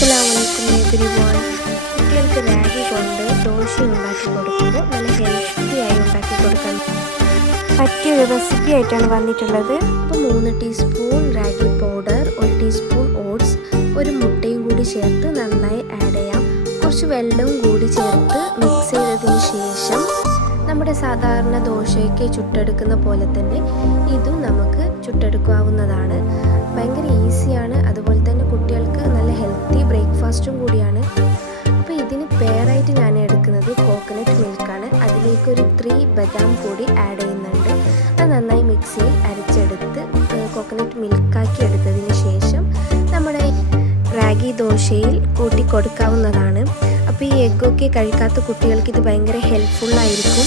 അസ്സലാമലൈക്കും എവരിവൺ. കുട്ടികൾക്ക് റാഗി കൊണ്ട് ദോശ ഉണ്ടാക്കി കൊടുക്കുമ്പോൾ നല്ല ഹെൽത്തിയായി ഉണ്ടാക്കി കൊടുക്കാൻ പറ്റിയൊരു റെസിപ്പി ആയിട്ടാണ് വന്നിട്ടുള്ളത്. അപ്പോൾ 3 teaspoon ragi powder, 1 teaspoon oats, ഒരു മുട്ടയും കൂടി ചേർത്ത് നന്നായി ആഡ് ചെയ്യാം. കുറച്ച് വെള്ളവും കൂടി ചേർത്ത് മിക്സ് ചെയ്തതിന് ശേഷം നമ്മുടെ സാധാരണ ദോശയ്ക്ക് ചുട്ടെടുക്കുന്ന പോലെ തന്നെ ഇതും നമുക്ക് ചുട്ടെടുക്കാവുന്നതാണ്. ഭയങ്കര ഈസിയാണ്, അതുപോലെ തന്നെ കുട്ടികൾക്ക് നല്ല ഹെൽത്തി ബ്രേക്ക്ഫാസ്റ്റും കൂടിയാണ്. അപ്പോൾ ഇതിന് പെയറായിട്ട് ഞാൻ എടുക്കുന്നത് കോക്കനട്ട് മിൽക്കാണ്. അതിലേക്കൊരു 3 ബദാം കൂടി ആഡ് ചെയ്യുന്നുണ്ട്. അത് നന്നായി മിക്സിയിൽ അരച്ചെടുത്ത് കോക്കനട്ട് മിൽക്കാക്കി എടുത്തതിന് ശേഷം നമ്മുടെ റാഗി ദോശയിൽ കൂട്ടി കൊടുക്കാവുന്നതാണ്. അപ്പോൾ ഈ എഗ്ഗൊക്കെ കഴിക്കാത്ത കുട്ടികൾക്ക് ഇത് ഭയങ്കര ഹെൽപ്ഫുള്ളായിരിക്കും.